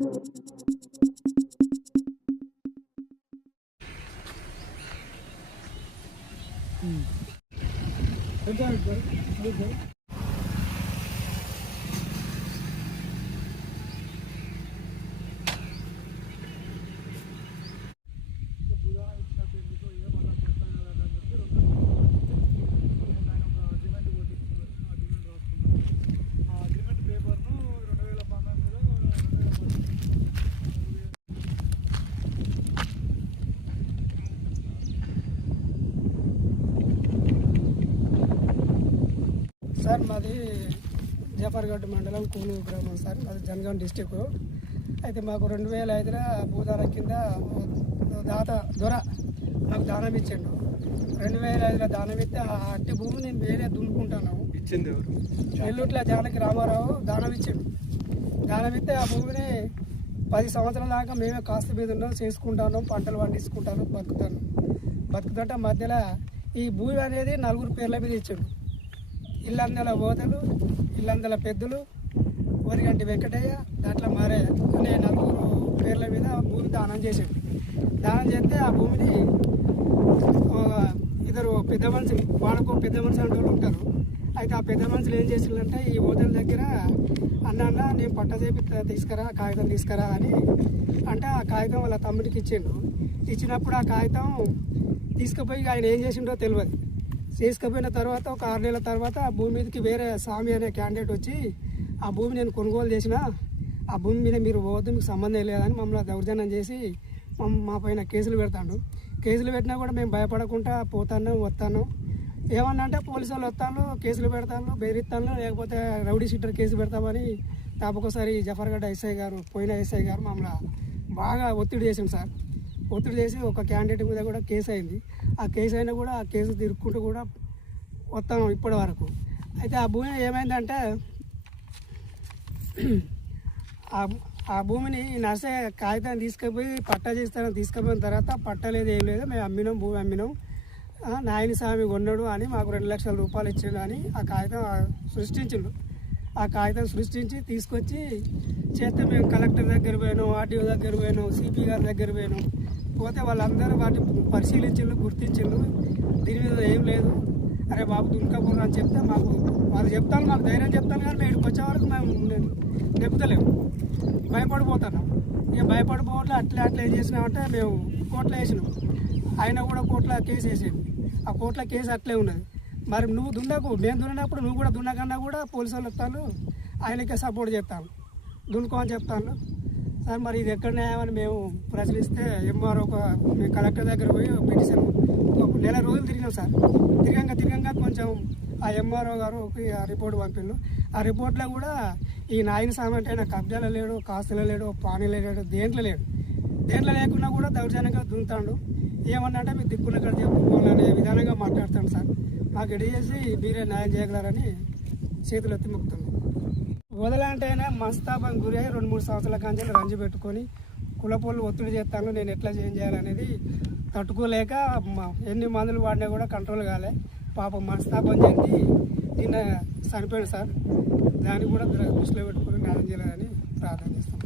Sir మాది జఫర్గఢ్ మండలం కూలు గ్రామం సార్, మాది జనగాం డిస్టిక్. అయితే మాకు 2005లో భూదాన కింద దాత దొర మాకు దానం ఇచ్చిండు. 2005లో దానం ఇస్తే ఆ అట్టి భూమి నేను వేరే దున్నుకుంటాను. ఇచ్చింది ఎవరు? నెల్లూట్ల జానకి రామారావు దానం ఇచ్చిండు. దానం ఇస్తే ఆ భూమిని 10 సంవత్సరాల దాకా మేమే కాస్త మీద ఉన్నాం, చేసుకుంటాను, పంటలు పండించుకుంటాను, బతుకుతుంటే మధ్యలో ఈ భూమి అనేది 4 పేర్ల మీద ఇచ్చిండు. ఇల్లందల ఓదలు, ఇల్లందల పెద్దలు, ఓరిగంటి వెంకటయ్య, దాంట్లో మారే అనే 4 పేర్ల మీద భూమి దానం చేసాడు. దానం చేస్తే ఆ భూమిని ఇద్దరు పెద్ద మనుషులు, వాళ్ళకు పెద్ద మనుషులు అంటే ఉంటారు. అయితే ఆ పెద్ద మనుషులు ఏం చేసిందంటే ఈ ఓదల దగ్గర అన్న నేను పట్ట చేపి తీసుకురా, కాగితం తీసుకురా అని అంటే ఆ కాగితం వాళ్ళ తమ్ముడికి ఇచ్చిండు. ఇచ్చినప్పుడు ఆ కాగితం తీసుకుపోయి ఆయన ఏం చేసిండో తెలియదు. చేసుకుపోయిన తర్వాత ఒక 6 నెలల తర్వాత ఆ భూమి మీదకి వేరే స్వామి అనే క్యాండిడేట్ వచ్చి ఆ భూమి నేను కొనుగోలు చేసిన, ఆ భూమి మీద మీరు పోవద్దు, మీకు సంబంధం లేదని మమ్మల్ని దౌర్జన్యం చేసి మా పైన కేసులు పెడతాడు. కేసులు పెట్టినా కూడా మేము భయపడకుండా పోతాను వస్తాను. ఏమన్నా అంటే పోలీసు వాళ్ళు వస్తాను, కేసులు పెడతాను, బెదిరిస్తాను, లేకపోతే రౌడీ షీటర్ కేసు పెడతామని తాపకొకసారి జఫర్గఢ్ ఎస్ఐ గారు, పోయిన ఎస్ఐ గారు మమ్మల్ని బాగా ఒత్తిడి చేసింది సార్. ఒత్తిడి చేసి ఒక క్యాండిడేట్ మీద కూడా కేసు అయింది. ఆ కేసు అయినా కూడా ఆ కేసు తిరుక్కుంటూ కూడా వస్తాం ఇప్పటి వరకు. అయితే ఆ భూమి ఏమైందంటే ఆ భూమిని నర్సే కాగితం తీసుకుపోయి పట్టా చేస్తానని తీసుకుపోయిన తర్వాత పట్టలేదు, ఏం లేదు, మేము అమ్మినాం, భూమి అమ్మినాం, నాయని స్వామి కొన్నాడు అని మాకు 2 లక్షల రూపాయలు ఇచ్చిండు అని ఆ కాగితం సృష్టించిండు. ఆ కాగితం సృష్టించి తీసుకొచ్చి చేస్తే మేము కలెక్టర్ దగ్గర పోయినాం, ఆర్డీఓ దగ్గర పోయినాం, సిపి గారి దగ్గర పోయినాం. పోతే వాళ్ళందరూ వాటిని పరిశీలించిండు, గుర్తించిండు, దీని మీద ఏం లేదు, అరే బాబు దున్కపోరు అని చెప్తే మాకు వాళ్ళు చెప్తాను, మాకు ధైర్యం చెప్తాను, కానీ మేము వచ్చే వరకు మేము నెప్పుతలేము, భయపడిపోతున్నాం. ఇక భయపడిపోవట్లే అట్లా ఏం చేసినామంటే మేము కోర్టులో వేసినాం. ఆయన కూడా కోర్టులో కేసు వేసాడు. ఆ కోర్టులో కేసు అట్లే ఉన్నది. మరి నువ్వు దున్నకు, మేము దున్నప్పుడు నువ్వు కూడా దున్నకన్నా కూడా పోలీసు వాళ్ళు వస్తాను, ఆయనకే సపోర్ట్ చేస్తాను, దున్నుకో అని చెప్తాను. సార్ మరి ఇది ఎక్కడ న్యాయమని మేము ప్రశ్నిస్తే ఎంఆర్ఓ మేము కలెక్టర్ దగ్గర పోయి పిటిషన్ ఒక నెల రోజులు తిరిగినాం సార్. తిరగంగా కొంచెం ఆ ఎంఆర్ఓ గారు ఆ రిపోర్ట్ పంపిండు. ఆ రిపోర్ట్లో కూడా ఈ నాయన స్వామి అంటే ఆయన కబ్జాలో లేడు, కాస్తులో లేడు, పానీలో లేడు, దేంట్లో లేకున్నా కూడా దౌర్జన్యంగా దున్నుతాడు. ఏమన్నా అంటే మీకు దిక్కున్న కాడ చెప్పుకోవాలనే విధానంగా మాట్లాడతాడు సార్. మాకు ఎడి చేసి మీరే న్యాయం చేయగలరని చేతులు ఎత్తి మొక్కుతున్నాం. వదలంటేనే మనస్తాపం గురి అయ్యి 2-3 సంవత్సరాల కాంచెలు రంజు పెట్టుకొని కులపోళ్ళు ఒత్తిడి చేస్తాను, నేను ఎట్లా చేంజ్ చేయాలనేది తట్టుకోలేక ఎన్ని మందులు వాడినా కూడా కంట్రోల్ కాలే. పాపం మనస్తాపం చెంది నిన్న చనిపోయాడు సార్. దాన్ని కూడా దృష్టిలో పెట్టుకొని న్యాయం చేయాలని ప్రార్థన చేస్తాం.